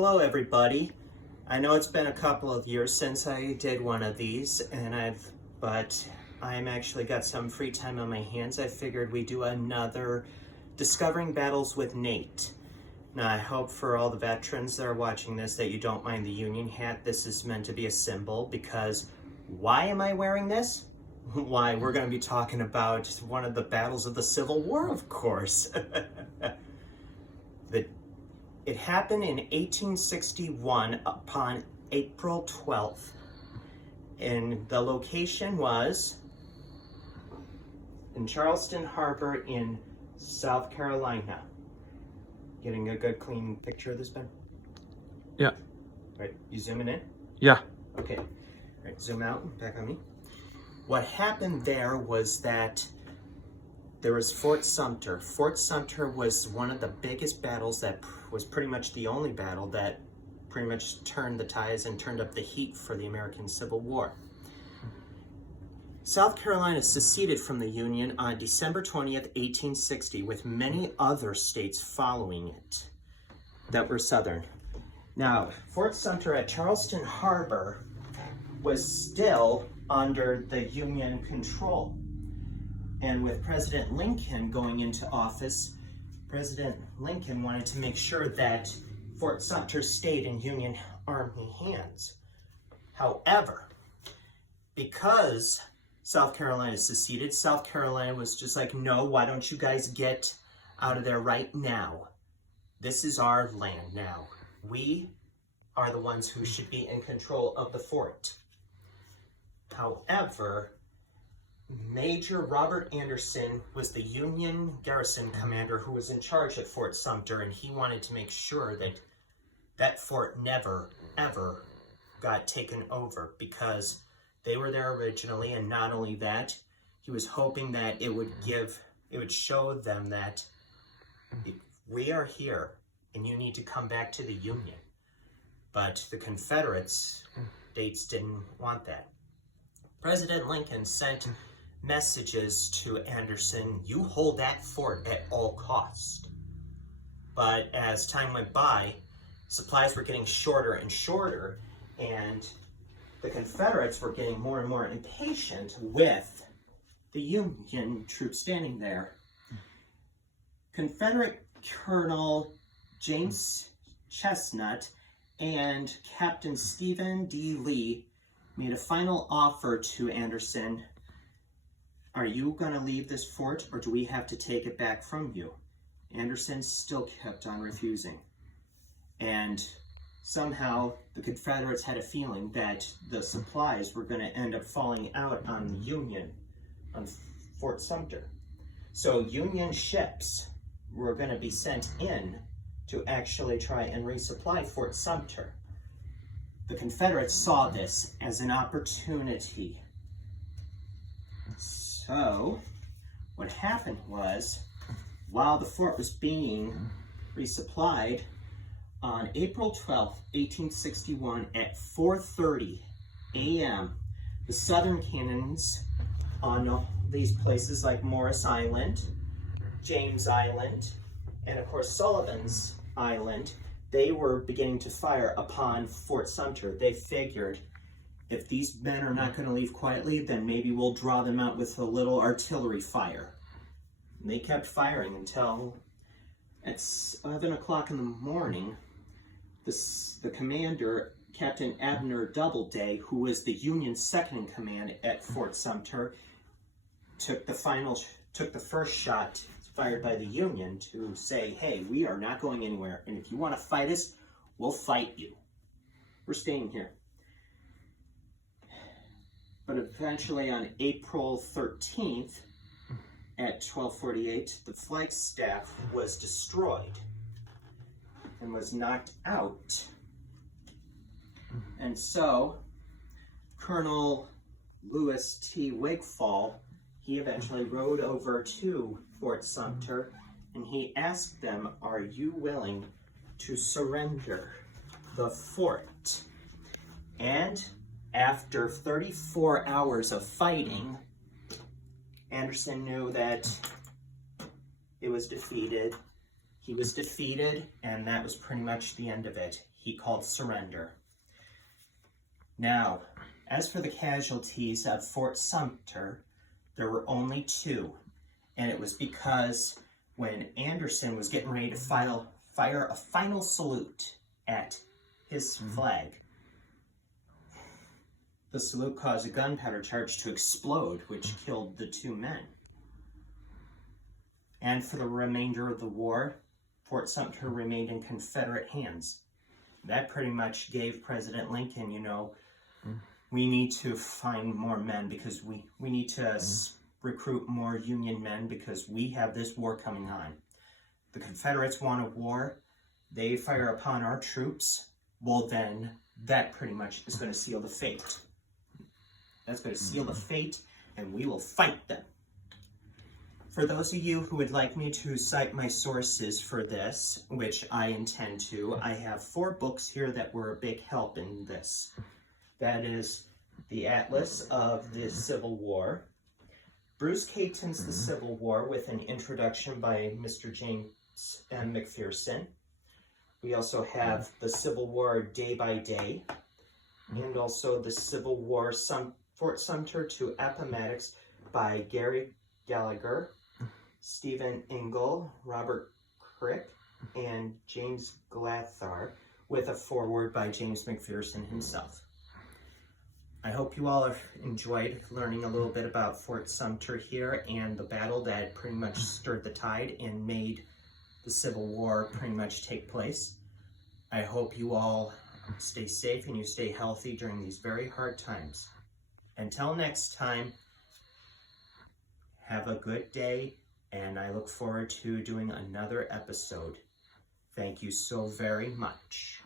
Hello everybody. I know it's been a couple of years since I did one of these, but I'm actually got some free time on my hands. I figured we'd do another Discovering Battles with Nate. Now I hope for all the veterans that are watching this that you don't mind the Union hat. This is meant to be a symbol because why am I wearing this? Why, we're going to be talking about one of the battles of the Civil War, of course. It happened in 1861 upon April 12th. And the location was in Charleston Harbor in South Carolina. Getting a good clean picture of this, Ben? Yeah. Right, you zooming in? Yeah. Okay. All right, zoom out, back on me. What happened there was that there was Fort Sumter. Fort Sumter was one of the biggest battles that was pretty much the only battle that pretty much turned the tides and turned up the heat for the American Civil War. South Carolina seceded from the Union on December 20th, 1860, with many other states following it that were Southern. Now, Fort Sumter at Charleston Harbor was still under the Union control. And with President Lincoln going into office, President Lincoln wanted to make sure that Fort Sumter stayed in Union Army hands. However, because South Carolina seceded, South Carolina was just like, no, why don't you guys get out of there right now? This is our land now. We are the ones who should be in control of the fort. However, Major Robert Anderson was the Union garrison commander who was in charge at Fort Sumter, and he wanted to make sure that that fort never, ever got taken over because they were there originally, and not only that, he was hoping that it would show them that we are here and you need to come back to the Union. But the Confederates, states didn't want that. President Lincoln sent messages to Anderson, you hold that fort at all cost. But as time went by, supplies were getting shorter and shorter, and the Confederates were getting more and more impatient with the Union troops standing there. Confederate Colonel James Chestnut and Captain Stephen D. Lee made a final offer to Anderson. Are you going to leave this fort, or do we have to take it back from you? Anderson still kept on refusing. And somehow the Confederates had a feeling that the supplies were going to end up falling out on the Union, on Fort Sumter. So Union ships were going to be sent in to actually try and resupply Fort Sumter. The Confederates saw this as an opportunity. So, what happened was, while the fort was being resupplied, on April 12th, 1861, at 4:30 a.m., the Southern cannons on these places like Morris Island, James Island, and of course Sullivan's Island, they were beginning to fire upon Fort Sumter. They figured, if these men are not going to leave quietly, then maybe we'll draw them out with a little artillery fire. And they kept firing until at 11 o'clock in the morning, the commander, Captain Abner Doubleday, who was the Union's second in command at Fort Sumter, took the first shot fired by the Union to say, hey, we are not going anywhere, and if you want to fight us, we'll fight you. We're staying here. But eventually on April 13th at 12:48, the flagstaff was destroyed and was knocked out. And so Colonel Lewis T. Wigfall, he eventually rode over to Fort Sumter and he asked them, are you willing to surrender the fort? And after 34 hours of fighting, Anderson knew that it was defeated. He was defeated, and that was pretty much the end of it. He called surrender. Now, as for the casualties of Fort Sumter, there were only 2. And it was because when Anderson was getting ready to fire a final salute at his flag, the salute caused a gunpowder charge to explode, which killed the 2 men. And for the remainder of the war, Fort Sumter remained in Confederate hands. That pretty much gave President Lincoln, you know, we need to find more men because we need to recruit more Union men because we have this war coming on. The Confederates want a war. They fire upon our troops. Well, then that pretty much is going to seal the fate. That's going to seal the fate, and we will fight them. For those of you who would like me to cite my sources for this, which I intend to, I have 4 books here that were a big help in this. That is the Atlas of the Civil War, Bruce Caton's The Civil War with an introduction by Mr. James M. McPherson. We also have The Civil War Day by Day, and also The Civil War Fort Sumter to Appomattox by Gary Gallagher, Stephen Ingle, Robert Crick, and James Glathar, with a foreword by James McPherson himself. I hope you all have enjoyed learning a little bit about Fort Sumter here and the battle that pretty much stirred the tide and made the Civil War pretty much take place. I hope you all stay safe and you stay healthy during these very hard times. Until next time, have a good day, and I look forward to doing another episode. Thank you so very much.